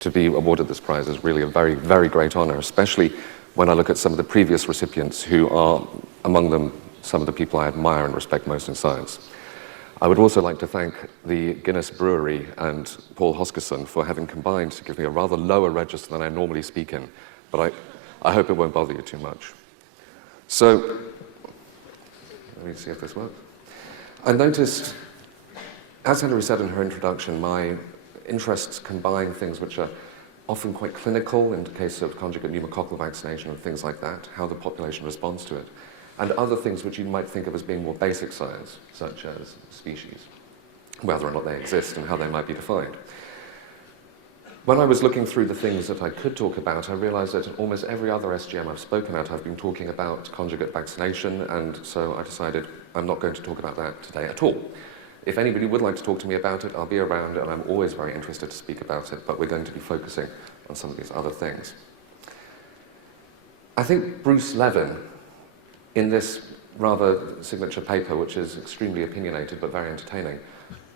To be awarded this prize is really a very, very great honor, especially when I look at some of the previous recipients who are, among them, some of the people I admire and respect most in science. I would also like to thank the Guinness Brewery and Paul Hoskisson for having combined to give me a rather lower register than I normally speak in, but I hope it won't bother you too much. So, let me see if this works. I noticed, as Hilary said in her introduction, my interests combine things which are often quite clinical in the case of conjugate pneumococcal vaccination and things like that, how the population responds to it, and other things which you might think of as being more basic science, such as species, whether or not they exist and how they might be defined. When I was looking through the things that I could talk about, I realized that in almost every other SGM I've spoken at, I've been talking about conjugate vaccination, and so I decided I'm not going to talk about that today at all. If anybody would like to talk to me about it, I'll be around, and I'm always very interested to speak about it, but we're going to be focusing on some of these other things. I think Bruce Levin, in this rather signature paper, which is extremely opinionated but very entertaining,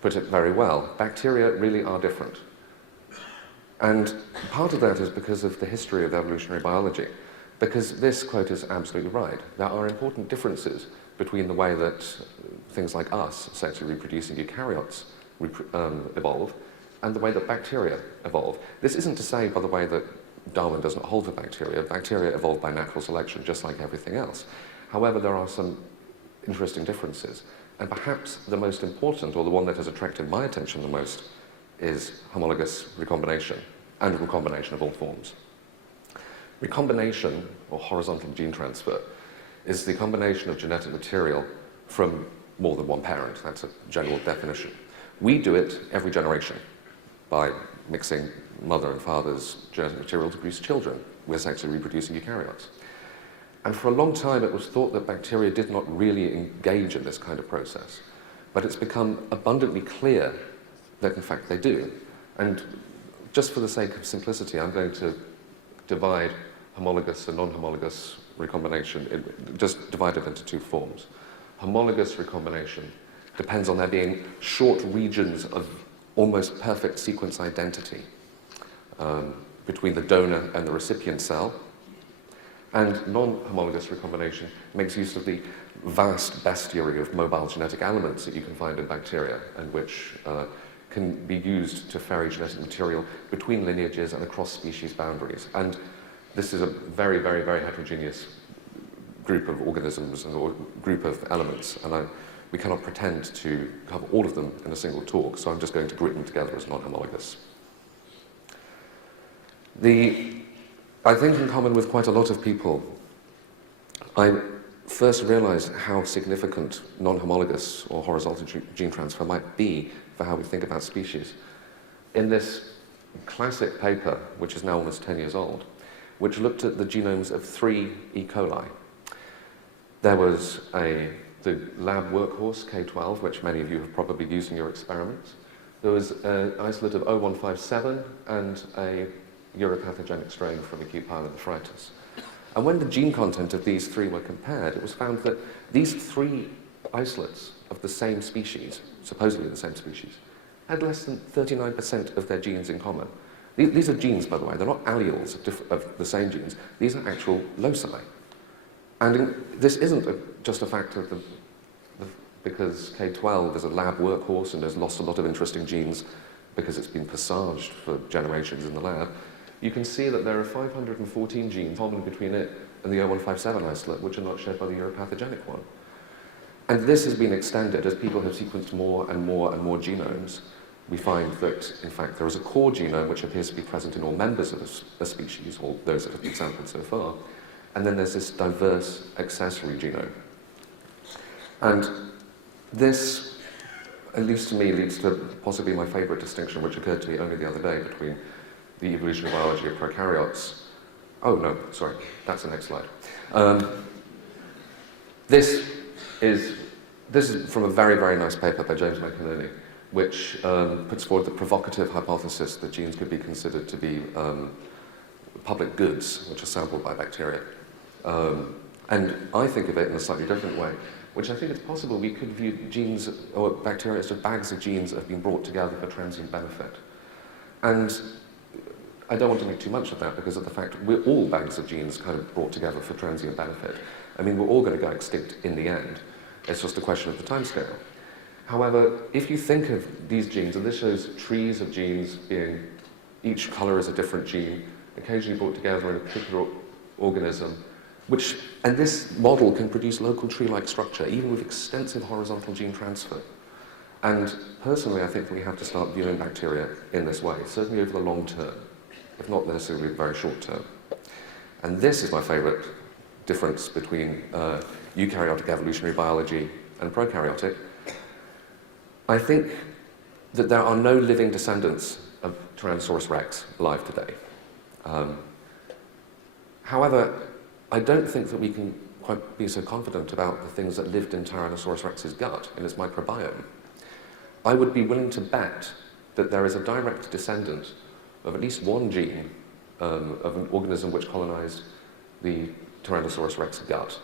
put it very well. Bacteria really are different. And part of that is because of the history of evolutionary biology, because this quote is absolutely right. There are important differences between the way that things like us, sexually reproducing eukaryotes, evolve, and the way that bacteria evolve. This isn't to say, by the way, that Darwin does not hold with bacteria. Bacteria evolve by natural selection, just like everything else. However, there are some interesting differences. And perhaps the most important, or the one that has attracted my attention the most, is homologous recombination, and recombination of all forms. Recombination, or horizontal gene transfer, is the combination of genetic material from more than one parent. That's a general definition. We do it every generation by mixing mother and father's genetic material to produce children. We're sexually reproducing eukaryotes. And for a long time, it was thought that bacteria did not really engage in this kind of process. But it's become abundantly clear that, in fact, they do. And just for the sake of simplicity, I'm going to divide homologous and non-homologous recombination, just divide it into two forms. Homologous recombination depends on there being short regions of almost perfect sequence identity between the donor and the recipient cell. And non-homologous recombination makes use of the vast bestiary of mobile genetic elements that you can find in bacteria, and which can be used to ferry genetic material between lineages and across species boundaries. And this is a very, very, very heterogeneous group of organisms or group of elements, and we cannot pretend to cover all of them in a single talk, so I'm just going to group them together as non-homologous. I think in common with quite a lot of people, I first realized how significant non-homologous or horizontal gene transfer might be for how we think about species in this classic paper, which is now almost 10 years old, which looked at the genomes of 3 E. coli. There was the lab workhorse, K12, which many of you have probably used in your experiments. There was an isolate of O157 and a uropathogenic strain from acute pyelonephritis. And when the gene content of these 3 were compared, it was found that these 3 isolates of the same species, supposedly the same species, had less than 39% of their genes in common. These are genes, by the way. They're not alleles of the same genes. These are actual loci. And this isn't just a fact of because K12 is a lab workhorse and has lost a lot of interesting genes because it's been passaged for generations in the lab. You can see that there are 514 genes common between it and the O157 isolate, which are not shared by the uropathogenic one. And this has been extended as people have sequenced more and more and more genomes. We find that, in fact, there is a core genome which appears to be present in all members of a species, or those that have been sampled so far. And then there's this diverse accessory genome. And this, at least to me, leads to possibly my favorite distinction, which occurred to me only the other day, between the evolutionary biology of prokaryotes. Oh, no, sorry, that's the next slide. This is from a very, very nice paper by James McInerney, which puts forward the provocative hypothesis that genes could be considered to be public goods, which are sampled by bacteria. And I think of it in a slightly different way, which I think it's possible we could view genes or bacteria as just bags of genes that have been brought together for transient benefit. And I don't want to make too much of that because of the fact we're all bags of genes kind of brought together for transient benefit. I mean, we're all going to go extinct in the end. It's just a question of the timescale. However, if you think of these genes, and this shows trees of genes being, each color is a different gene, occasionally brought together in a particular organism, and this model can produce local tree-like structure, even with extensive horizontal gene transfer. And personally, I think that we have to start viewing bacteria in this way, certainly over the long term, if not necessarily the very short term. And this is my favorite difference between eukaryotic evolutionary biology and prokaryotic. I think that there are no living descendants of Tyrannosaurus rex alive today. However, I don't think that we can quite be so confident about the things that lived in Tyrannosaurus rex's gut, in its microbiome. I would be willing to bet that there is a direct descendant of at least one gene of an organism which colonized the Tyrannosaurus rex gut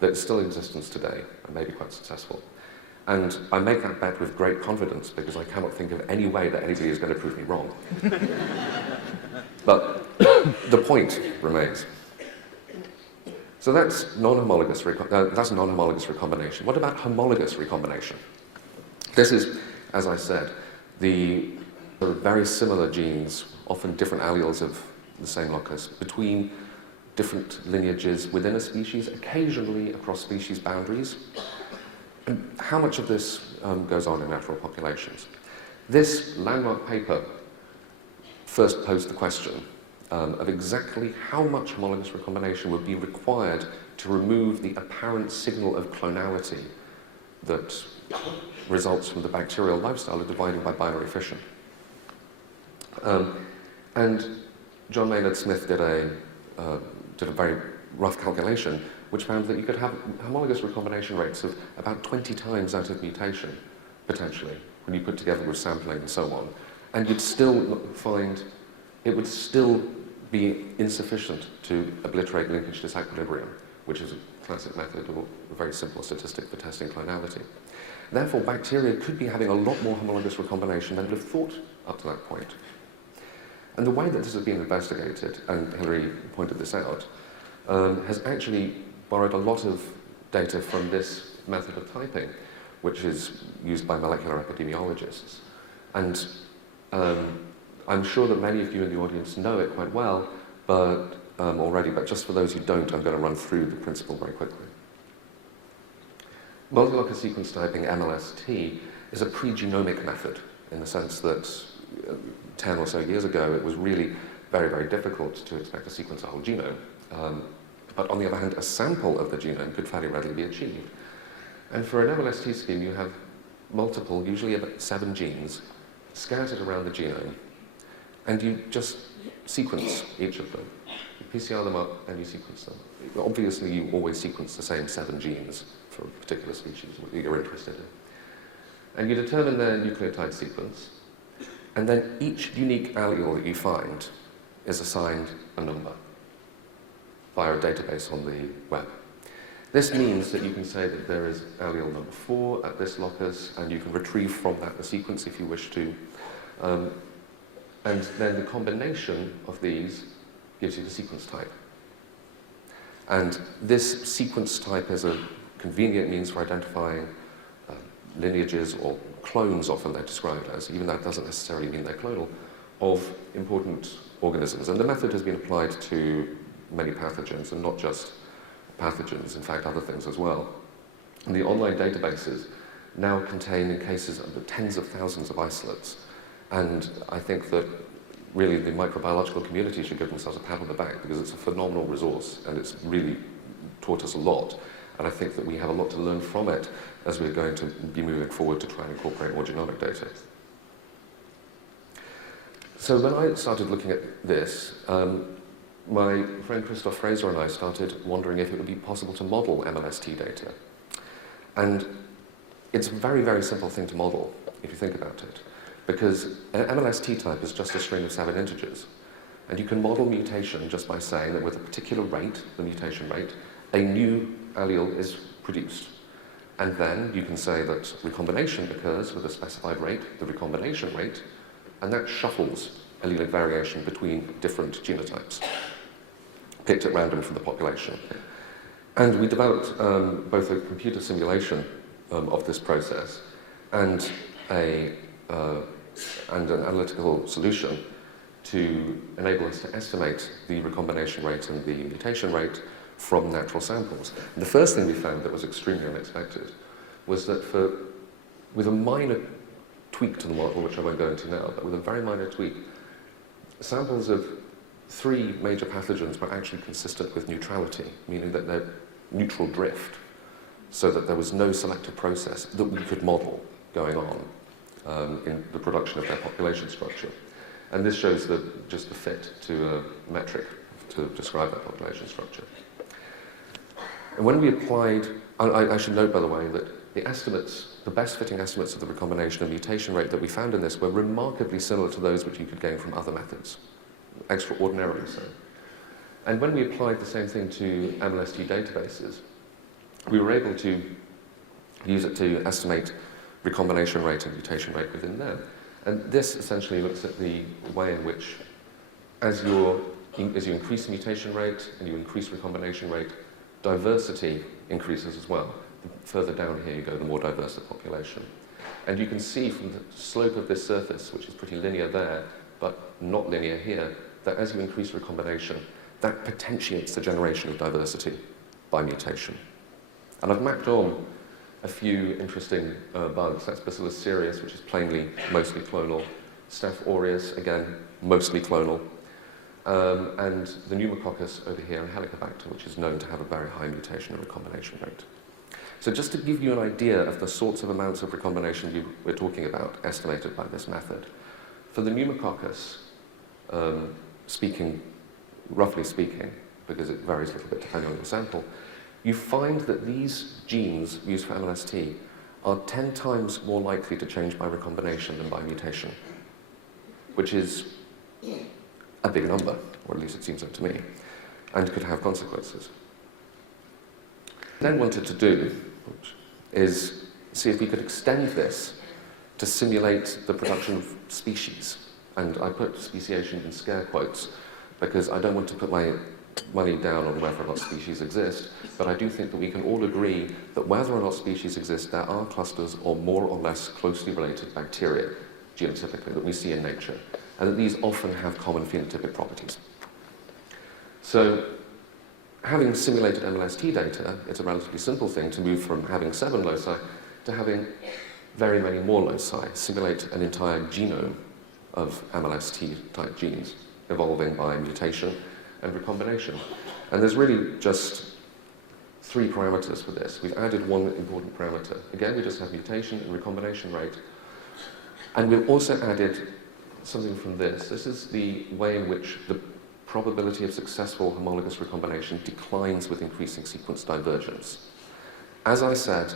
that is still in existence today and may be quite successful. And I make that bet with great confidence because I cannot think of any way that anybody is going to prove me wrong. But the point remains. So that's non-homologous recombination. What about homologous recombination? This is, as I said, the very similar genes, often different alleles of the same locus, between different lineages within a species, occasionally across species boundaries. And how much of this goes on in natural populations? This landmark paper first posed the question of exactly how much homologous recombination would be required to remove the apparent signal of clonality that results from the bacterial lifestyle of dividing by binary fission. And John Maynard Smith did a very rough calculation which found that you could have homologous recombination rates of about 20 times that of mutation, potentially, when you put together with sampling and so on. And you'd still find it would still be insufficient to obliterate linkage disequilibrium, which is a classic method or a very simple statistic for testing clonality. Therefore, bacteria could be having a lot more homologous recombination than we'd have thought up to that point. And the way that this has been investigated, and Hilary pointed this out, has actually borrowed a lot of data from this method of typing, which is used by molecular epidemiologists. And I'm sure that many of you in the audience know it quite well already, but just for those who don't, I'm going to run through the principle very quickly. Multi-locus sequence typing, MLST, is a pre-genomic method in the sense that 10 or so years ago, it was really very, very difficult to expect to sequence a whole genome. But on the other hand, a sample of the genome could fairly readily be achieved. And for an MLST scheme, you have multiple, usually about 7 genes, scattered around the genome, and you just sequence each of them. You PCR them up and you sequence them. Obviously, you always sequence the same 7 genes for a particular species that you're interested in. And you determine their nucleotide sequence, and then each unique allele that you find is assigned a number via a database on the web. This means that you can say that there is allele number 4 at this locus, and you can retrieve from that the sequence if you wish to. And then the combination of these gives you the sequence type. And this sequence type is a convenient means for identifying lineages, or clones often they're described as, even though that doesn't necessarily mean they're clonal, of important organisms. And the method has been applied to many pathogens, and not just pathogens, in fact other things as well. And the online databases now contain, in cases, tens of thousands of isolates. And I think that really the microbiological community should give themselves a pat on the back, because it's a phenomenal resource and it's really taught us a lot. And I think that we have a lot to learn from it as we're going to be moving forward to try and incorporate more genomic data. So when I started looking at this, my friend Christoph Fraser and I started wondering if it would be possible to model MLST data. And it's a very, very simple thing to model, if you think about it, because an MLST type is just a string of 7 integers. And you can model mutation just by saying that with a particular rate, the mutation rate, a new allele is produced. And then you can say that recombination occurs with a specified rate, the recombination rate, and that shuffles allelic variation between different genotypes, picked at random from the population. And we developed both a computer simulation of this process and an analytical solution to enable us to estimate the recombination rate and the mutation rate from natural samples. And the first thing we found that was extremely unexpected was that with a minor tweak to the model, which I won't go into now, but with a very minor tweak, samples of 3 major pathogens were actually consistent with neutrality, meaning that they're neutral drift, so that there was no selective process that we could model going on in the production of their population structure. And this shows just the fit to a metric to describe that population structure. And when we applied, I should note, by the way, that the estimates, the best fitting estimates of the recombination and mutation rate that we found in this were remarkably similar to those which you could gain from other methods, extraordinarily so. And when we applied the same thing to MLST databases, we were able to use it to estimate recombination rate and mutation rate within them. And this essentially looks at the way in which, as you increase the mutation rate and you increase recombination rate, diversity increases as well. The further down here you go, the more diverse the population. And you can see from the slope of this surface, which is pretty linear there, but not linear here, that as you increase recombination, that potentiates the generation of diversity by mutation. And I've mapped on a few interesting bugs. That's Bacillus cereus, which is plainly mostly clonal. Staph aureus, again, mostly clonal. And the pneumococcus over here, and Helicobacter, which is known to have a very high mutation and recombination rate. So just to give you an idea of the sorts of amounts of recombination we're talking about, estimated by this method. For the pneumococcus, roughly speaking, because it varies a little bit depending on your sample, you find that these genes used for MLST are 10 times more likely to change by recombination than by mutation, which is a big number, or at least it seems so to me, and could have consequences. What I then wanted to do is see if we could extend this to simulate the production of species. And I put speciation in scare quotes because I don't want to put my money down on whether or not species exist, but I do think that we can all agree that whether or not species exist, there are clusters or more or less closely related bacteria, genotypically, that we see in nature, and that these often have common phenotypic properties. So, having simulated MLST data, it's a relatively simple thing to move from having 7 loci to having very many more loci, simulate an entire genome of MLST-type genes evolving by mutation and recombination. And there's really just 3 parameters for this. We've added one important parameter. Again, we just have mutation and recombination rate. And we've also added something from this. This is the way in which the probability of successful homologous recombination declines with increasing sequence divergence. As I said,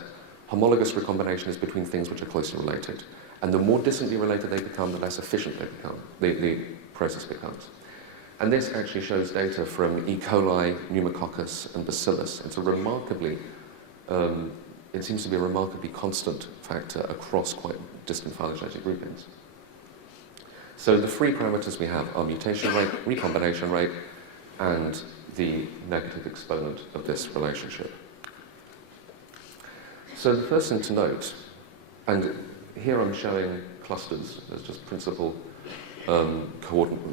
homologous recombination is between things which are closely related. And the more distantly related they become, the less efficient they become, the process becomes. And this actually shows data from E. coli, pneumococcus, and bacillus. It's a remarkably, it seems to be a remarkably constant factor across quite distant phylogenetic groupings. So the 3 parameters we have are mutation rate, recombination rate, and the negative exponent of this relationship. So the first thing to note, and here I'm showing clusters as just principal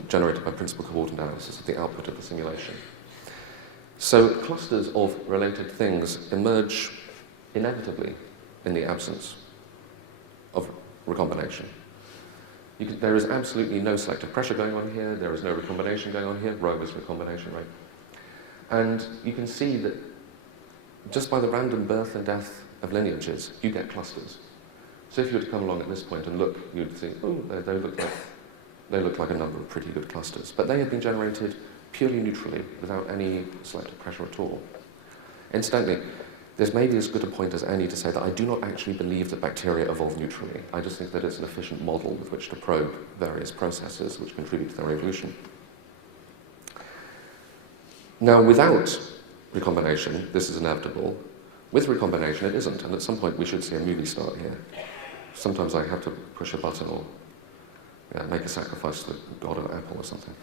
generated by principal coordinate analysis of the output of the simulation. So clusters of related things emerge inevitably in the absence of recombination. There is absolutely no selective pressure going on here, there is no recombination going on here, rho is recombination rate. And you can see that just by the random birth and death of lineages, you get clusters. So if you were to come along at this point and look, you'd see, oh, they look like a number of pretty good clusters. But they have been generated purely neutrally, without any selective pressure at all. Incidentally, there's maybe as good a point as any to say that I do not actually believe that bacteria evolve neutrally. I just think that it's an efficient model with which to probe various processes which contribute to their evolution. Now, without recombination, this is inevitable. With recombination, it isn't, and at some point we should see a movie start here. Sometimes I have to push a button or make a sacrifice to the god of apple or something.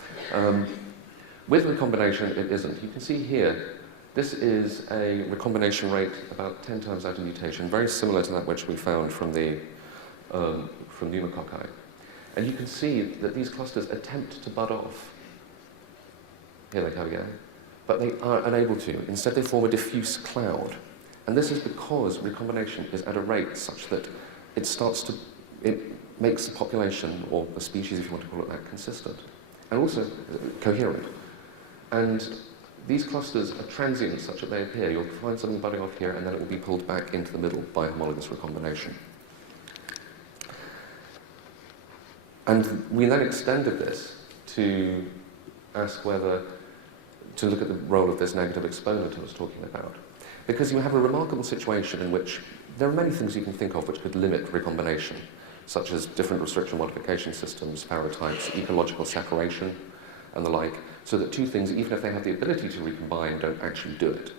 With recombination, it isn't. You can see here, this is a recombination rate about 10 times out of mutation, very similar to that which we found from the from pneumococci. And you can see that these clusters attempt to bud off. Here they go again. But they are unable to. Instead, they form a diffuse cloud. And this is because recombination is at a rate such that it makes the population, or the species, if you want to call it that, consistent. And also coherent. And these clusters are transient such that they appear. You'll find something budding off here, and then it will be pulled back into the middle by homologous recombination. And we then extended this to ask whether, to look at the role of this negative exponent I was talking about. Because you have a remarkable situation in which there are many things you can think of which could limit recombination, such as different restriction modification systems, pharotypes, ecological separation, and the like, so that two things, even if they have the ability to recombine, don't actually do it.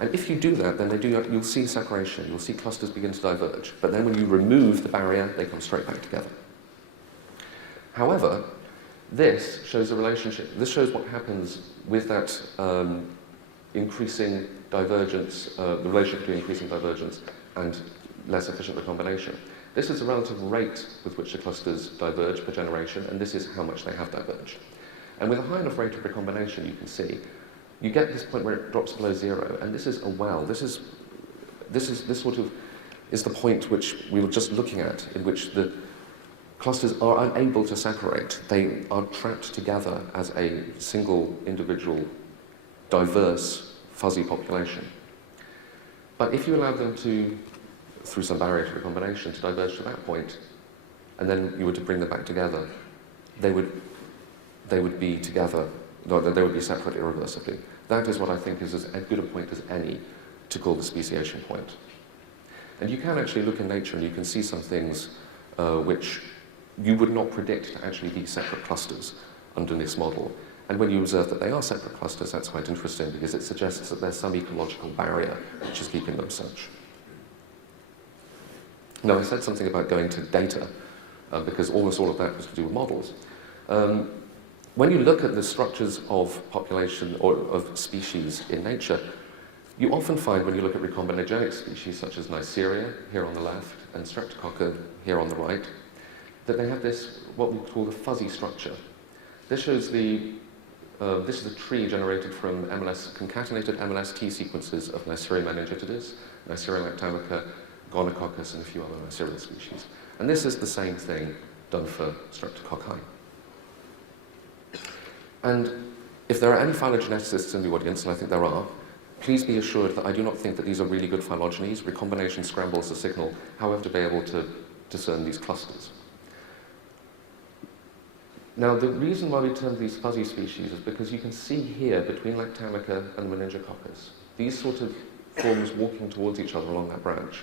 And if you do that, then you'll see separation, you'll see clusters begin to diverge. But then when you remove the barrier, they come straight back together. However, this shows a relationship. This shows what happens with that increasing divergence, the relationship between increasing divergence and less efficient recombination. This is the relative rate with which the clusters diverge per generation, and this is how much they have diverged. And with a high enough rate of recombination, you can see, you get this point where it drops below zero, and this is a well. This sort of is the point which we were just looking at, in which the clusters are unable to separate. They are trapped together as a single individual, diverse, fuzzy population. But if you allow them to, through some barrier to recombination, to diverge to that point, and then you were to bring them back together, they would be together, they would be separate irreversibly. That is what I think is as good a point as any to call the speciation point. And you can actually look in nature and you can see some things which you would not predict to actually be separate clusters under this model. And when you observe that they are separate clusters, that's quite interesting because it suggests that there's some ecological barrier which is keeping them such. Now, I said something about going to data, because almost all of that was to do with models. When you look at the structures of population or of species in nature, you often find when you look at recombinogenic species such as Neisseria here on the left and Streptococca here on the right, that they have this, what we call the fuzzy structure. This shows this is a tree generated from concatenated MLST sequences of Neisseria meningitidis, Neisseria lactamica, Gonococcus, and a few other Neisseria species. And this is the same thing done for Streptococci. And if there are any phylogeneticists in the audience, and I think there are, please be assured that I do not think that these are really good phylogenies. Recombination scrambles the signal, however, to be able to discern these clusters. Now, the reason why we term these fuzzy species is because you can see here, between Lactamica and Meningococcus, these sort of forms walking towards each other along that branch.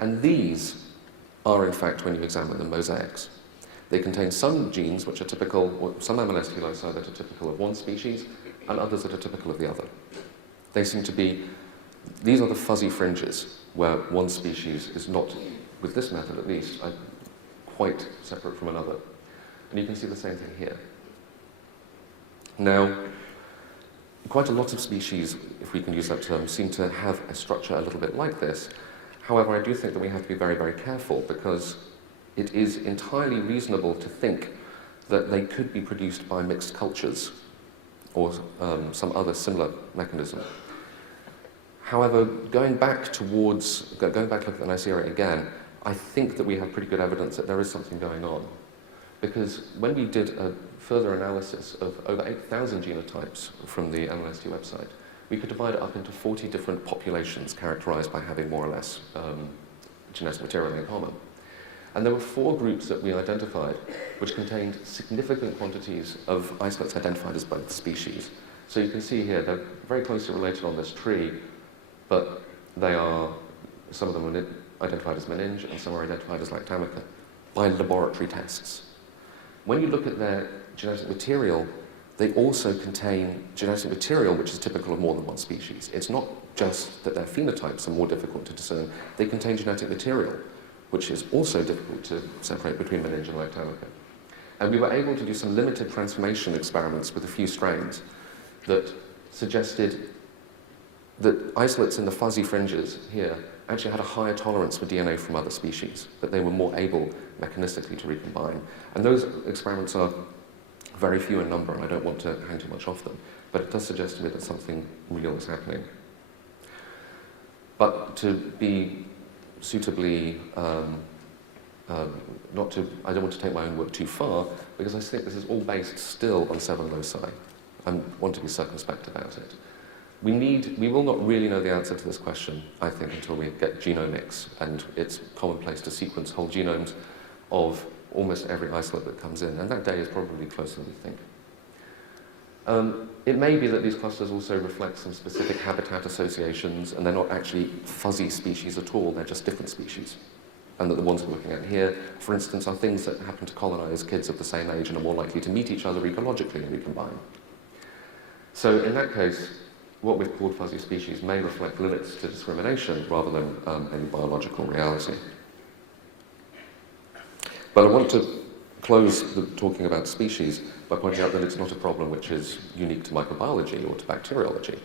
And these are, in fact, when you examine them, mosaics. They contain some genes which are typical, or some MLST loci that are typical of one species, and others that are typical of the other. They seem to be, these are the fuzzy fringes, where one species is not, with this method at least, quite separate from another. And you can see the same thing here. Now, quite a lot of species, if we can use that term, seem to have a structure a little bit like this. However, I do think that we have to be very, very careful because it is entirely reasonable to think that they could be produced by mixed cultures or some other similar mechanism. However, going back looking at the Neisseria again, I think that we have pretty good evidence that there is something going on. Because when we did a further analysis of over 8,000 genotypes from the MLST website, we could divide it up into 40 different populations characterized by having more or less genetic material in common. And there were 4 groups that we identified which contained significant quantities of isolates identified as both species. So you can see here they're very closely related on this tree, but some of them are identified as meninge and some are identified as lactamica by laboratory tests. When you look at their genetic material, they also contain genetic material which is typical of more than one species. It's not just that their phenotypes are more difficult to discern, they contain genetic material which is also difficult to separate between meninge and lactamica. And we were able to do some limited transformation experiments with a few strains that suggested that isolates in the fuzzy fringes here actually had a higher tolerance for DNA from other species, that they were more able mechanistically to recombine. And those experiments are very few in number, and I don't want to hang too much off them, but it does suggest to me that something real is happening. But to be suitably, I don't want to take my own work too far, because I think this is all based still on 7 loci. I want to be circumspect about it. We will not really know the answer to this question, I think, until we get genomics, and it's commonplace to sequence whole genomes of almost every isolate that comes in, and that day is probably closer than we think. It may be that these clusters also reflect some specific habitat associations, and they're not actually fuzzy species at all, they're just different species. And that the ones we're looking at here, for instance, are things that happen to colonize kids of the same age and are more likely to meet each other ecologically and recombine. So in that case, what we've called fuzzy species may reflect limits to discrimination rather than any biological reality. But I want to close talking about species by pointing out that it's not a problem which is unique to microbiology or to bacteriology.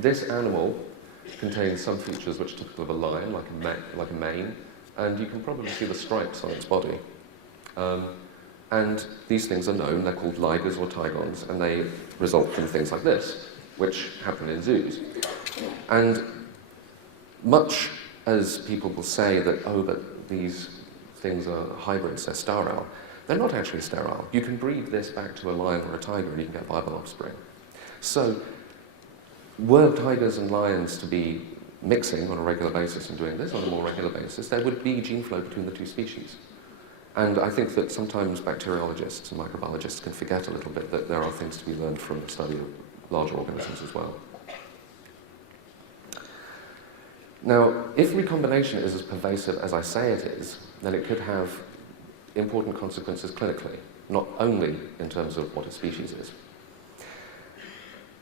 This animal contains some features which are typical of a lion, like a mane, and you can probably see the stripes on its body. And these things are known, they're called ligers or tigons, and they result from things like this, which happen in zoos. And much as people will say that, oh, but these things are hybrids, they're sterile, they're not actually sterile. You can breed this back to a lion or a tiger and you can get viable offspring. So, were tigers and lions to be mixing on a regular basis and doing this on a more regular basis, there would be gene flow between the two species. And I think that sometimes bacteriologists and microbiologists can forget a little bit that there are things to be learned from the study of larger organisms as well. Now, if recombination is as pervasive as I say it is, then it could have important consequences clinically, not only in terms of what a species is.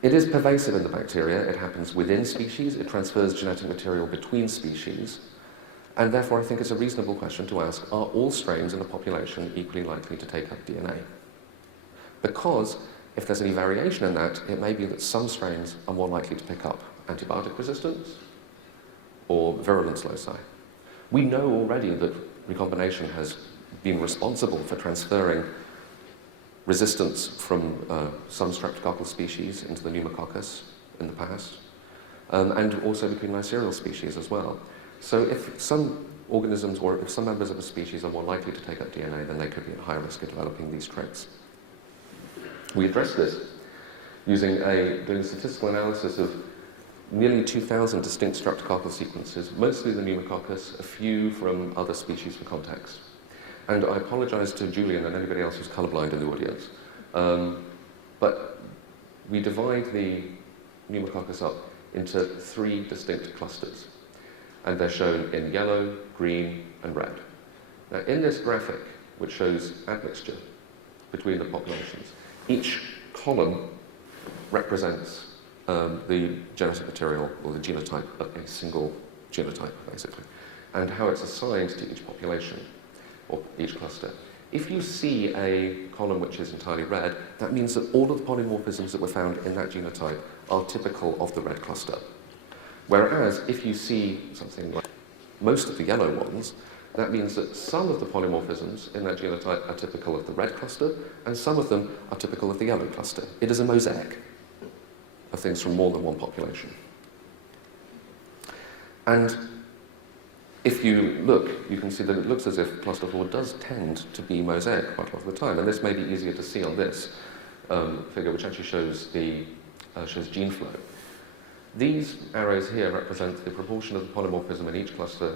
It is pervasive in the bacteria, it happens within species, it transfers genetic material between species, and therefore I think it's a reasonable question to ask, are all strains in a population equally likely to take up DNA? Because if there's any variation in that, it may be that some strains are more likely to pick up antibiotic resistance or virulence loci. We know already that recombination has been responsible for transferring resistance from some streptococcal species into the pneumococcus in the past, and also between licereal species as well. So if some organisms or if some members of a species are more likely to take up DNA, then they could be at higher risk of developing these traits. We address this doing a statistical analysis of nearly 2,000 distinct streptococcal sequences, mostly the pneumococcus, a few from other species for context. And I apologize to Julian and anybody else who's colorblind in the audience, but we divide the pneumococcus up into 3 distinct clusters, and they're shown in yellow, green, and red. Now, in this graphic, which shows admixture between the populations, each column represents the genetic material or the genotype of a single genotype, basically, and how it's assigned to each population or each cluster. If you see a column which is entirely red, that means that all of the polymorphisms that were found in that genotype are typical of the red cluster. Whereas if you see something like most of the yellow ones, that means that some of the polymorphisms in that genotype are typical of the red cluster, and some of them are typical of the yellow cluster. It is a mosaic of things from more than one population. And if you look, you can see that it looks as if cluster 4 does tend to be mosaic quite a lot of the time, and this may be easier to see on this figure, which actually shows gene flow. These arrows here represent the proportion of the polymorphisms in each cluster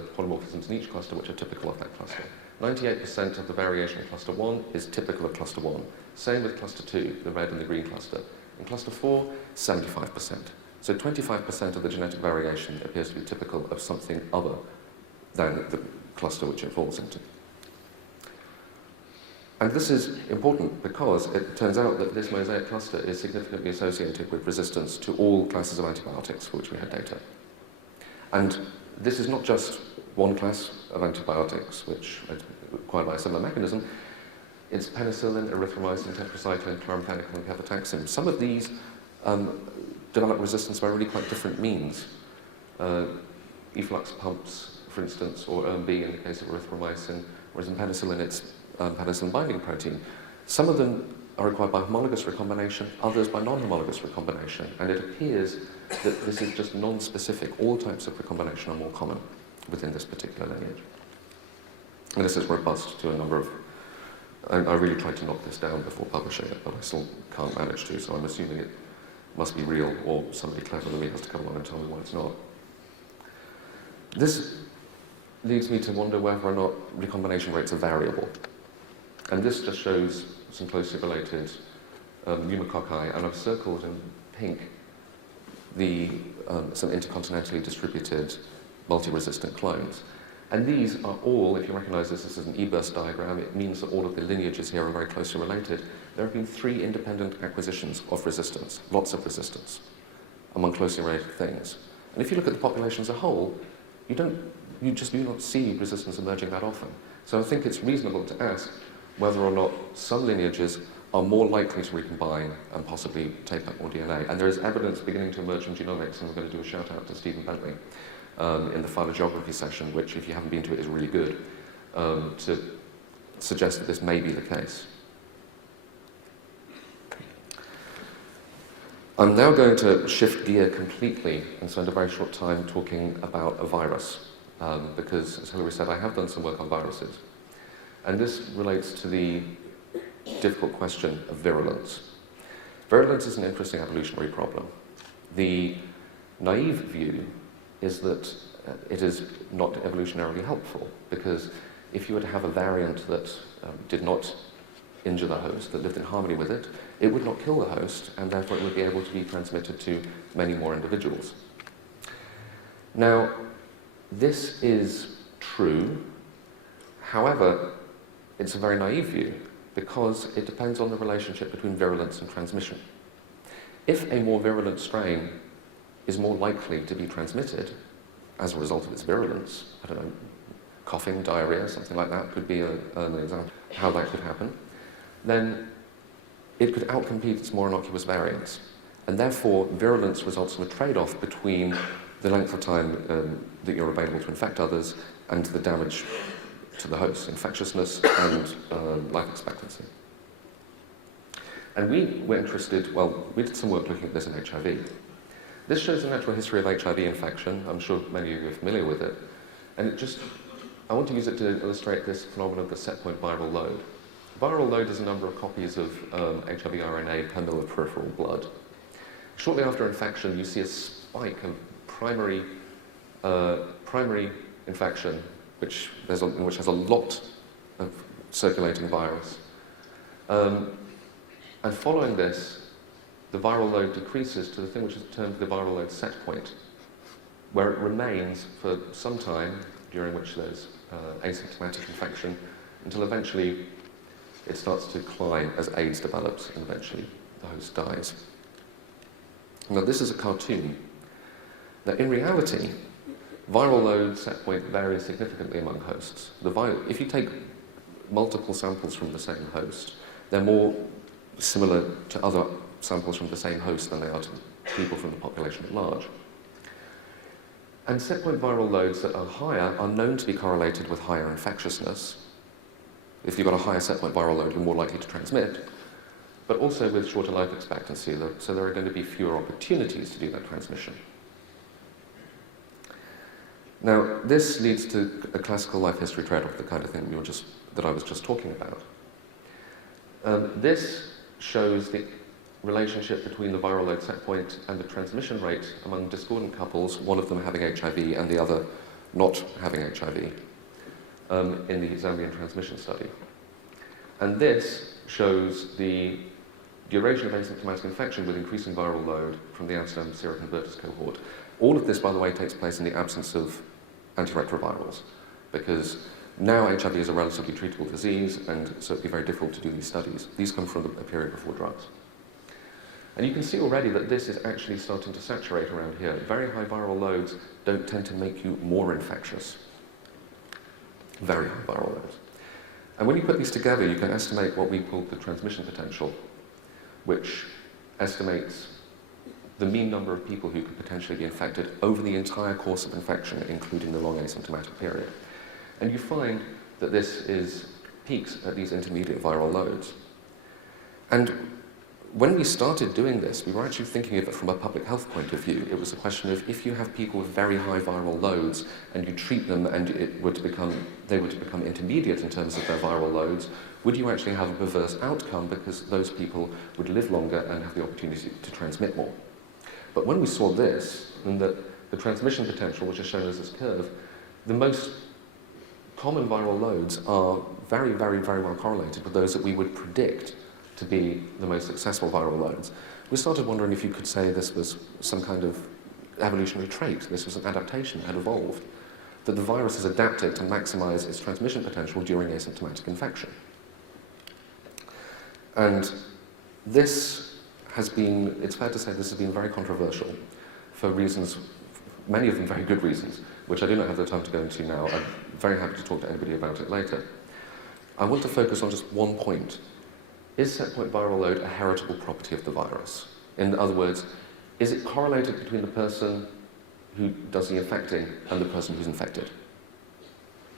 which are typical of that cluster. 98% of the variation in cluster 1 is typical of cluster 1. Same with cluster 2, the red and the green cluster. In cluster 4, 75%. So 25% of the genetic variation appears to be typical of something other than the cluster which it falls into. And this is important because it turns out that this mosaic cluster is significantly associated with resistance to all classes of antibiotics for which we had data. And this is not just one class of antibiotics which are acquired by a similar mechanism. it's penicillin, erythromycin, tetracycline, chloramphenicol, and cefotaxime. Some of these develop resistance by really quite different means. Efflux pumps, for instance, or OMB in the case of erythromycin, whereas in penicillin it's penicillin binding protein. Some of them are required by homologous recombination, others by non-homologous recombination, and it appears that this is just non-specific. All types of recombination are more common within this particular lineage. And this is robust to a number of... I really tried to knock this down before publishing it, but I still can't manage to, so I'm assuming it must be real, or somebody clever than me has to come along and tell me why it's not. This leads me to wonder whether or not recombination rates are variable. And this just shows some closely related pneumococci, and I've circled in pink some intercontinentally distributed multi-resistant clones. And these are all, if you recognize this as an E-burst diagram, it means that all of the lineages here are very closely related. There have been 3 independent acquisitions of resistance, lots of resistance, among closely related things. And if you look at the population as a whole, you just do not see resistance emerging that often. So I think it's reasonable to ask whether or not some lineages are more likely to recombine and possibly take up more DNA. And there is evidence beginning to emerge from genomics, and we're going to do a shout out to Stephen Bentley in the phylogeography session, which, if you haven't been to it, is really good, to suggest that this may be the case. I'm now going to shift gear completely and spend a very short time talking about a virus, because, as Hilary said, I have done some work on viruses. And this relates to the difficult question of virulence. Virulence is an interesting evolutionary problem. The naive view is that it is not evolutionarily helpful, because if you were to have a variant that did not injure the host, that lived in harmony with it, it would not kill the host, and therefore it would be able to be transmitted to many more individuals. Now, this is true. However, it's a very naive view, because it depends on the relationship between virulence and transmission. If a more virulent strain is more likely to be transmitted as a result of its virulence, I don't know, coughing, diarrhea, something like that could be an example of how that could happen, then it could outcompete its more innocuous variants. And therefore, virulence results from a trade-off between the length of time that you're available to infect others and the damage to the host, infectiousness and life expectancy. And we were interested, well, we did some work looking at this in HIV. This shows the natural history of HIV infection. I'm sure many of you are familiar with it. And I want to use it to illustrate this phenomenon of the set point viral load. Viral load is a number of copies of HIV RNA per mil of peripheral blood. Shortly after infection, you see a spike of primary infection, which has a lot of circulating virus. And following this, the viral load decreases to the thing which is termed the viral load set point, where it remains for some time, during which there's asymptomatic infection, until eventually it starts to climb as AIDS develops, and eventually the host dies. Now, this is a cartoon. Now, in reality, viral load set point varies significantly among hosts. If you take multiple samples from the same host, they're more similar to other samples from the same host than they are to people from the population at large. And set point viral loads that are higher are known to be correlated with higher infectiousness. If you've got a higher set point viral load, you're more likely to transmit, but also with shorter life expectancy, so there are going to be fewer opportunities to do that transmission. Now, this leads to a classical life history trade-off, the kind of thing that I was just talking about. This shows the relationship between the viral load set point and the transmission rate among discordant couples, one of them having HIV and the other not having HIV, in the Zambian transmission study. And this shows the duration of asymptomatic infection with increasing viral load from the Amsterdam seroconverters cohort. All of this, by the way, takes place in the absence of antiretrovirals, because now HIV is a relatively treatable disease, and so it'd be very difficult to do these studies. These come from a period before drugs. And you can see already that this is actually starting to saturate around here. Very high viral loads don't tend to make you more infectious. Very high viral loads. And when you put these together, you can estimate what we call the transmission potential, which estimates the mean number of people who could potentially be infected over the entire course of infection, including the long asymptomatic period. And you find that this peaks at these intermediate viral loads. And when we started doing this, we were actually thinking of it from a public health point of view. It was a question of if you have people with very high viral loads and you treat them and they were to become intermediate in terms of their viral loads, would you actually have a perverse outcome because those people would live longer and have the opportunity to transmit more? But when we saw this, and that the transmission potential, which is shown as this curve, the most common viral loads are very, very, very well correlated with those that we would predict to be the most successful viral loads. We started wondering if you could say this was some kind of evolutionary trait, this was an adaptation, had evolved, that the virus has adapted to maximize its transmission potential during asymptomatic infection. And this has been, it's fair to say this has been very controversial for reasons, many of them very good reasons, which I do not have the time to go into now. I'm very happy to talk to anybody about it later. I want to focus on just one point. Is set point viral load a heritable property of the virus? In other words, is it correlated between the person who does the infecting and the person who's infected?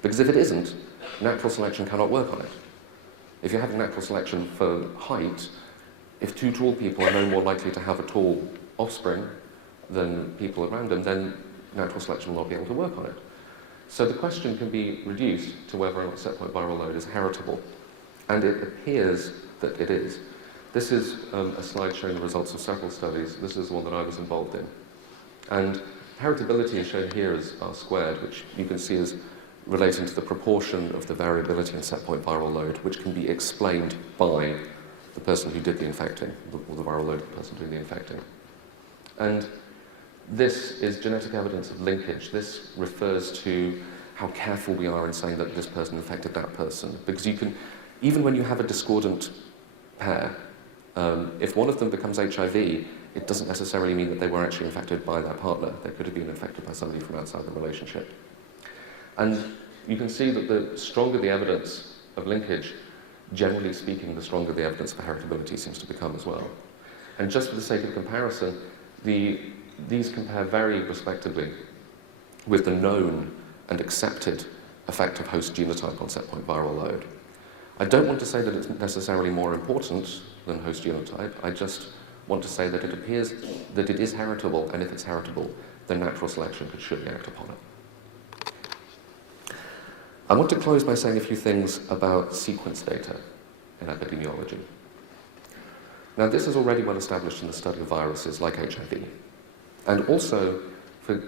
Because if it isn't, natural selection cannot work on it. If you're having natural selection for height, if two tall people are no more likely to have a tall offspring than people around them, then natural selection will not be able to work on it. So the question can be reduced to whether or not set point viral load is heritable. And it appears that it is. This is a slide showing the results of several studies. This is the one that I was involved in. And heritability is shown here as R squared, which you can see as relating to the proportion of the variability in set point viral load, which can be explained by the person who did the infecting, or the viral load of the person doing the infecting. And this is genetic evidence of linkage. This refers to how careful we are in saying that this person infected that person. Because you can, even when you have a discordant pair, if one of them becomes HIV, it doesn't necessarily mean that they were actually infected by their partner. They could have been infected by somebody from outside the relationship. And you can see that the stronger the evidence of linkage, generally speaking, the stronger the evidence for heritability seems to become as well. And just for the sake of comparison, these compare very respectively with the known and accepted effect of host genotype on set point viral load. I don't want to say that it's necessarily more important than host genotype. I just want to say that it appears that it is heritable, and if it's heritable, then natural selection could surely act upon it. I want to close by saying a few things about sequence data in epidemiology. Now, this is already well established in the study of viruses like HIV, and also for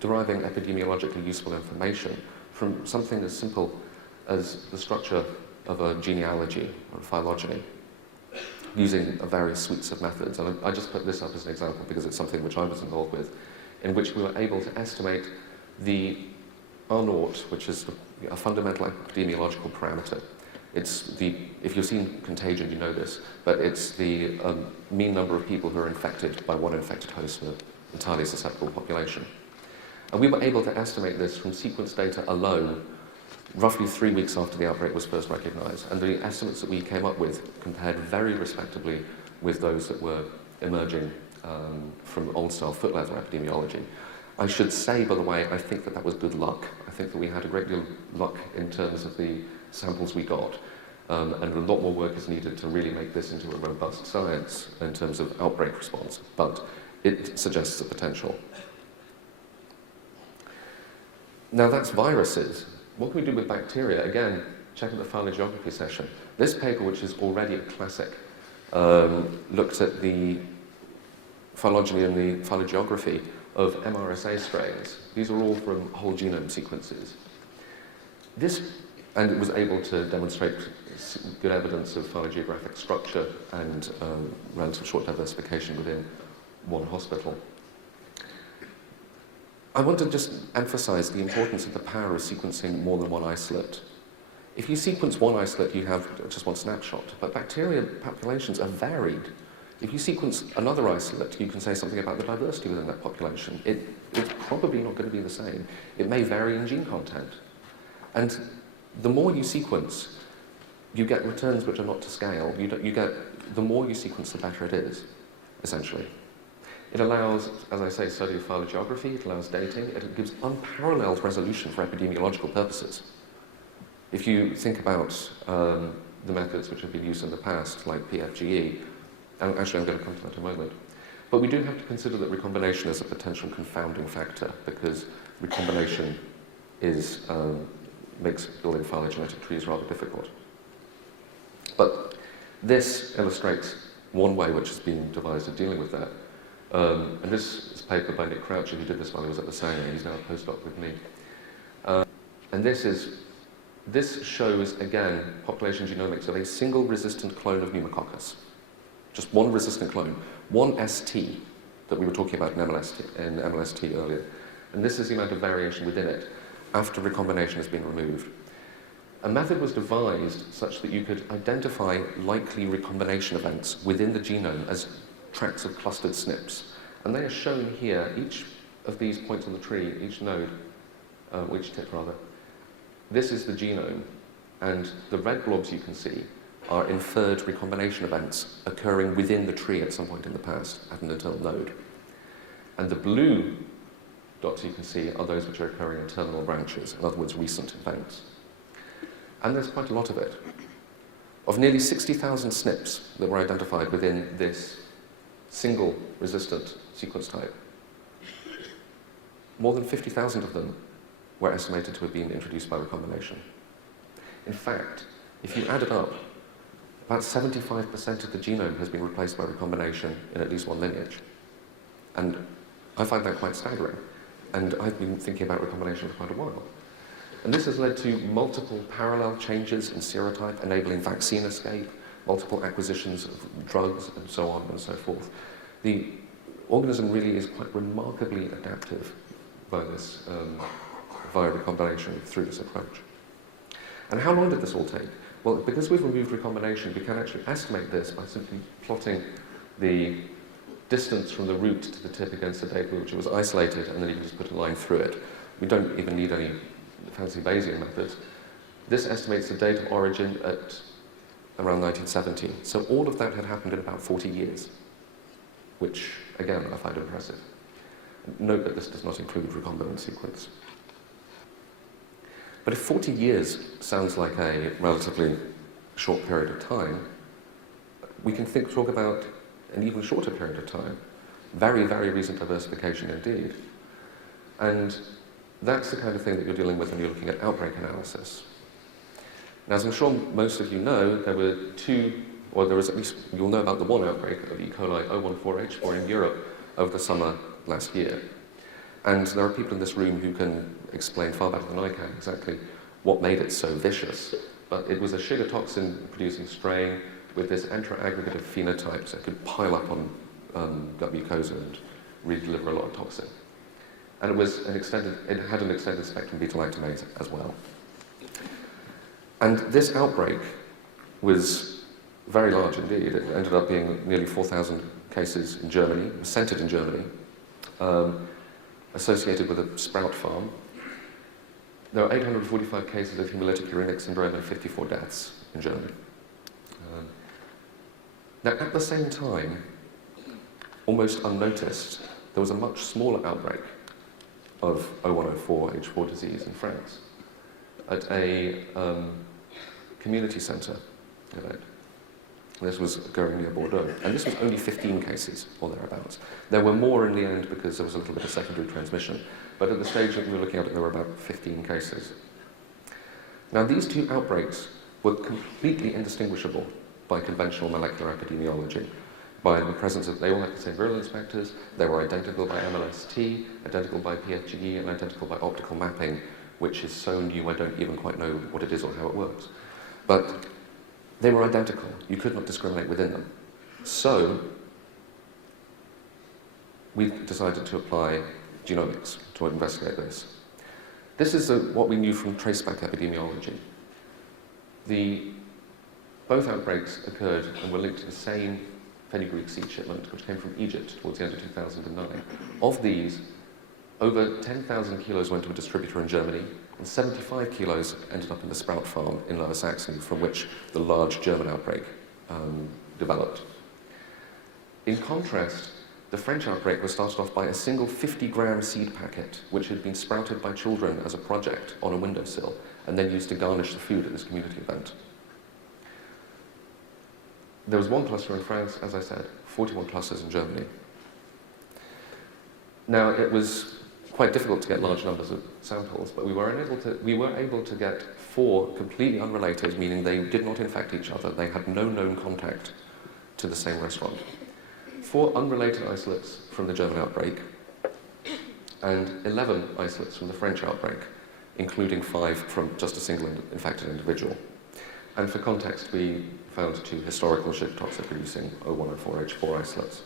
deriving epidemiologically useful information from something as simple as the structure of a genealogy or a phylogeny, using various suites of methods. And I just put this up as an example because it's something which I was involved with, in which we were able to estimate the R0, which is a fundamental epidemiological parameter. It's the, if you've seen Contagion, you know this, but it's the mean number of people who are infected by one infected host in an entirely susceptible population. And we were able to estimate this from sequence data alone, roughly 3 weeks after the outbreak was first recognized. And the estimates that we came up with compared very respectably with those that were emerging from old-style foot leather epidemiology. I should say, by the way, I think that that was good luck. I think that we had a great deal of luck in terms of the samples we got, and a lot more work is needed to really make this into a robust science in terms of outbreak response, but it suggests the potential. Now that's viruses. What can we do with bacteria? Again, check out the phylogeography session. This paper, which is already a classic, looked at the phylogeny and the phylogeography of MRSA strains. These are all from whole genome sequences. And it was able to demonstrate good evidence of phylogeographic structure and relative short diversification within one hospital. I want to just emphasize the importance of the power of sequencing more than one isolate. If you sequence one isolate, you have just one snapshot, but bacteria populations are varied. If you sequence another isolate, you can say something about the diversity within that population. It's probably not going to be the same. It may vary in gene content. And the more you sequence, you get returns which are not to scale. You get, the more you sequence, the better it is, essentially. It allows, as I say, study of phylogeography, it allows dating, it gives unparalleled resolution for epidemiological purposes. If you think about the methods which have been used in the past, like PFGE, and actually I'm going to come to that in a moment, but we do have to consider that recombination is a potential confounding factor, because recombination is, makes building phylogenetic trees rather difficult. But this illustrates one way which has been devised of dealing with that. And this is a paper by Nick Croucher, who did this while he was at the Sanger. He's now a postdoc with me. And this shows, again, population genomics of a single resistant clone of pneumococcus. Just one resistant clone, one ST that we were talking about in MLST earlier. And this is the amount of variation within it after recombination has been removed. A method was devised such that you could identify likely recombination events within the genome as tracks of clustered SNPs. And they are shown here, each of these points on the tree, each node, each tip rather. This is the genome, and the red blobs you can see are inferred recombination events occurring within the tree at some point in the past at an internal node. And the blue dots you can see are those which are occurring in terminal branches, in other words, recent events. And there's quite a lot of it. Of nearly 60,000 SNPs that were identified within this single resistant sequence type, more than 50,000 of them were estimated to have been introduced by recombination. In fact, if you add it up, about 75% of the genome has been replaced by recombination in at least one lineage. And I find that quite staggering. And I've been thinking about recombination for quite a while. And this has led to multiple parallel changes in serotype, enabling vaccine escape, multiple acquisitions of drugs, and so on and so forth. The organism really is quite remarkably adaptive by this, via recombination through this approach. And how long did this all take? Well, because we've removed recombination, we can actually estimate this by simply plotting the distance from the root to the tip against the data which was isolated, and then you can just put a line through it. We don't even need any fancy Bayesian methods. This estimates the date of origin at around 1970. So all of that had happened in about 40 years, which, again, I find impressive. Note that this does not include recombinant sequence. But if 40 years sounds like a relatively short period of time, we can talk about an even shorter period of time. Very, very recent diversification indeed. And that's the kind of thing that you're dealing with when you're looking at outbreak analysis. Now, as I'm sure most of you know, there were two, or there was at least, you'll know about the one outbreak of E. coli 014H4 in Europe over the summer last year. And there are people in this room who can explain far better than I can exactly what made it so vicious. But it was a sugar toxin-producing strain with this intra-aggregative phenotype, so it could pile up on gut mucosa and really deliver a lot of toxin. And it had an extended spectrum beta-lactamase as well. And this outbreak was very large indeed. It ended up being nearly 4,000 cases in Germany. It was centered in Germany, associated with a sprout farm. There are 845 cases of hemolytic uremic syndrome and 54 deaths in Germany. Now, at the same time, almost unnoticed, there was a much smaller outbreak of 0104H4 disease in France at a community centre event. This was occurring near Bordeaux, and this was only 15 cases, or thereabouts. There were more in the end because there was a little bit of secondary transmission, but at the stage that we were looking at it, there were about 15 cases. Now, these two outbreaks were completely indistinguishable by conventional molecular epidemiology, by the presence of, they all had the same virulence factors, they were identical by MLST, identical by PFGE, and identical by optical mapping, which is so new I don't even quite know what it is or how it works. But they were identical. You could not discriminate within them. So we decided to apply genomics to investigate this. This is what we knew from traceback epidemiology. Both outbreaks occurred and were linked to the same fenugreek seed shipment, which came from Egypt towards the end of 2009. Of these, over 10,000 kilos went to a distributor in Germany, and 75 kilos ended up in the sprout farm in Lower Saxony, from which the large German outbreak developed. In contrast, the French outbreak was started off by a single 50-gram seed packet, which had been sprouted by children as a project on a windowsill, and then used to garnish the food at this community event. There was one cluster in France, as I said, 41 clusters in Germany. Now, it was quite difficult to get large numbers of samples, but we were able to get 4 completely unrelated, meaning they did not infect each other. They had no known contact to the same restaurant. 4 unrelated isolates from the German outbreak, and 11 isolates from the French outbreak, including 5 from just a single infected individual. And for context, we found 2 historical ship toxic producing O104H4 isolates.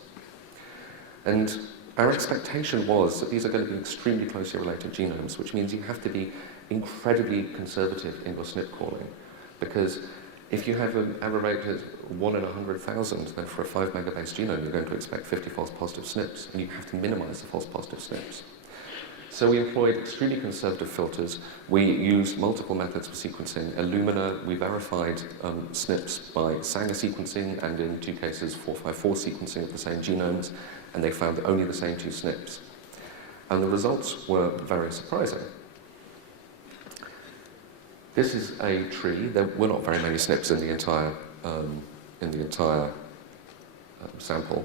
And our expectation was that these are going to be extremely closely related genomes, which means you have to be incredibly conservative in your SNP calling, because if you have an error rate of 1 in 100,000, then for a 5 megabase genome, you're going to expect 50 false positive SNPs, and you have to minimize the false positive SNPs. So we employed extremely conservative filters. We used multiple methods for sequencing. Illumina, we verified SNPs by Sanger sequencing, and in 2 cases, 454 sequencing of the same genomes, and they found only the same 2 SNPs. And the results were very surprising. This is a tree. There were not very many SNPs in the entire sample,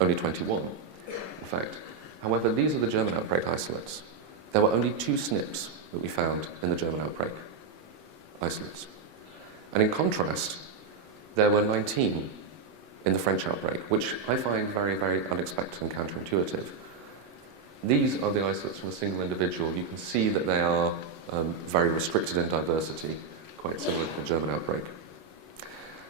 only 21, in fact. However, these are the German outbreak isolates. There were only 2 SNPs that we found in the German outbreak isolates. And in contrast, there were 19 in the French outbreak, which I find very, very unexpected and counterintuitive. These are the isolates from a single individual. You can see that they are very restricted in diversity, quite similar to the German outbreak.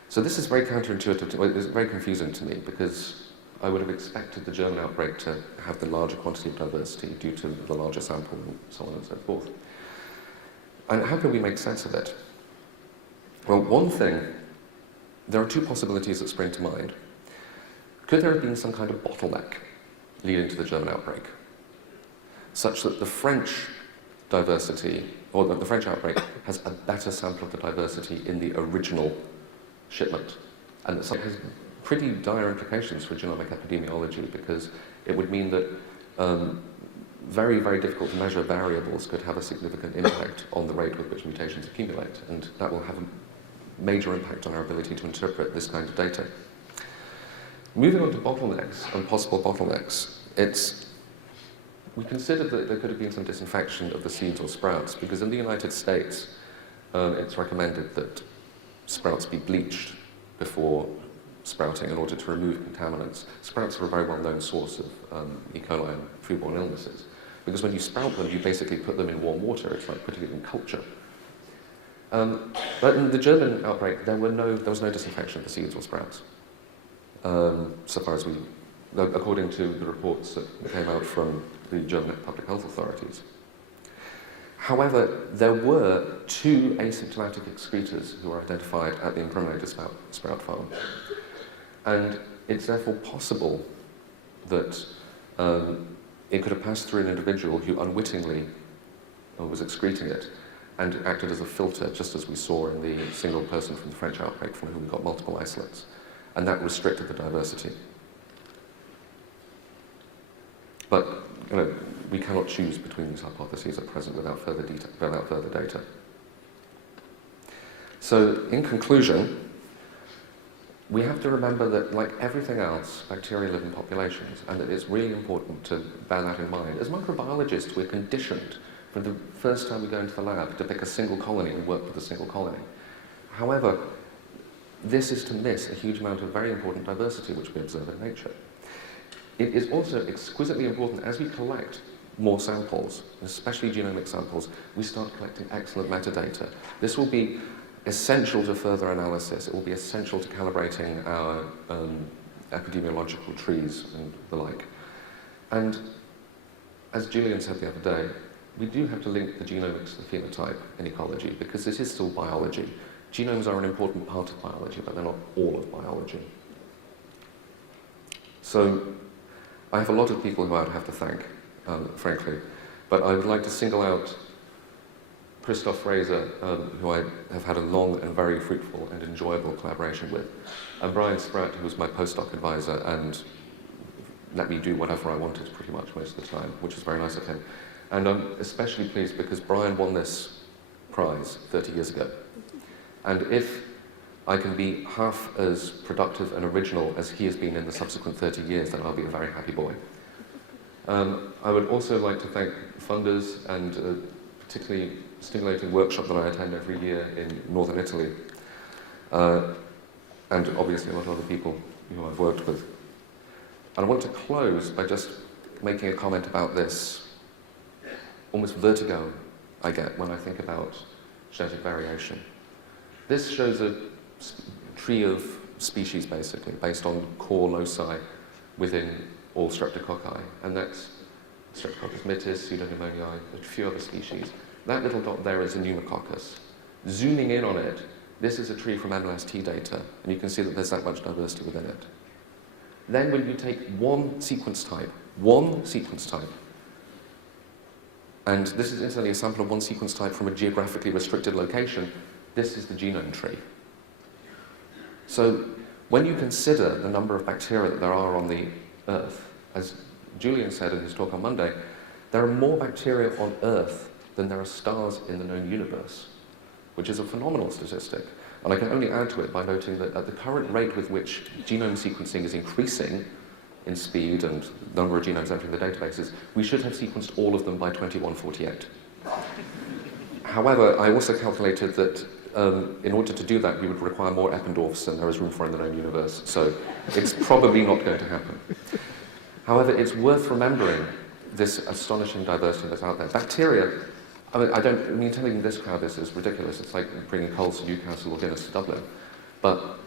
So this is very counterintuitive, it's very confusing to me, because I would have expected the German outbreak to have the larger quantity of diversity due to the larger sample and so on and so forth. And how can we make sense of it? Well, one thing, there are 2 possibilities that spring to mind. Could there have been some kind of bottleneck leading to the German outbreak, such that the French diversity, or the French outbreak, has a better sample of the diversity in the original shipment, and that has pretty dire implications for genomic epidemiology, because it would mean that very, very difficult to measure variables could have a significant impact on the rate with which mutations accumulate, and that will have a major impact on our ability to interpret this kind of data. Moving on to bottlenecks and possible bottlenecks, we considered that there could have been some disinfection of the seeds or sprouts, because in the United States, it's recommended that sprouts be bleached before sprouting in order to remove contaminants. Sprouts are a very well-known source of E. coli and foodborne illnesses, because when you sprout them, you basically put them in warm water. It's like putting it in culture. But in the German outbreak, there was no disinfection of the seeds or sprouts, so far as according to the reports that came out from the German public health authorities. However, there were 2 asymptomatic excretors who were identified at the incriminated sprout farm. And it's therefore possible that it could have passed through an individual who unwittingly was excreting it and acted as a filter, just as we saw in the single person from the French outbreak from whom we got multiple isolates. And that restricted the diversity. But we cannot choose between these hypotheses at present without further data. So, in conclusion, we have to remember that, like everything else, bacteria live in populations, and that it's really important to bear that in mind. As microbiologists, we're conditioned from the first time we go into the lab to pick a single colony and work with a single colony. However, this is to miss a huge amount of very important diversity which we observe in nature. It is also exquisitely important, as we collect more samples, especially genomic samples, we start collecting excellent metadata. This will be essential to further analysis. It will be essential to calibrating our epidemiological trees and the like. And as Julian said the other day, we do have to link the genomics to the phenotype in ecology, because this is still biology. Genomes are an important part of biology, but they're not all of biology. So I have a lot of people who I would have to thank, frankly, but I would like to single out Christoph Fraser, who I have had a long and very fruitful and enjoyable collaboration with, and Brian Spratt, who was my postdoc advisor and let me do whatever I wanted pretty much most of the time, which was very nice of him. And I'm especially pleased because Brian won this prize 30 years ago. And if I can be half as productive and original as he has been in the subsequent 30 years, then I'll be a very happy boy. I would also like to thank funders and a particularly stimulating workshop that I attend every year in northern Italy, and obviously a lot of other people who I've worked with. And I want to close by just making a comment about this almost vertigo I get when I think about genetic variation. This shows a tree of species, basically, based on core loci within all streptococci, and that's Streptococcus mitis, Pseudomonii, a few other species. That little dot there is a pneumococcus. Zooming in on it, this is a tree from MLST data, and you can see that there's that much diversity within it. Then when you take one sequence type, and this is incidentally a sample of one sequence type from a geographically restricted location, this is the genome tree. So when you consider the number of bacteria that there are on the Earth, as Julian said in his talk on Monday, there are more bacteria on Earth than there are stars in the known universe, which is a phenomenal statistic. And I can only add to it by noting that at the current rate with which genome sequencing is increasing in speed and the number of genomes entering the databases, we should have sequenced all of them by 2148. However, I also calculated that in order to do that, we would require more Eppendorfs than there is room for in the known universe, so it's probably not going to happen. However, it's worth remembering this astonishing diversity that's out there. Bacteria, I mean, telling this crowd this is ridiculous. It's like bringing Coles to Newcastle or Guinness to Dublin. But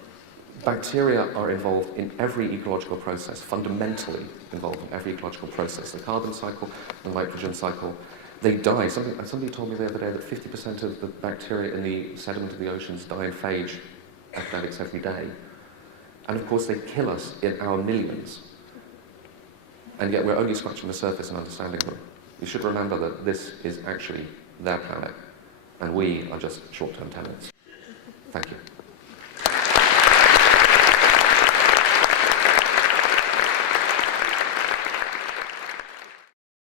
bacteria are involved in every ecological process, fundamentally involved in every ecological process. The carbon cycle, the nitrogen cycle. They die. Somebody told me the other day that 50% of the bacteria in the sediment of the oceans die in phage epidemics every day. And of course they kill us in our millions. And yet we're only scratching the surface and understanding them. We should remember that this is actually their planet, and we are just short-term tenants. Thank you.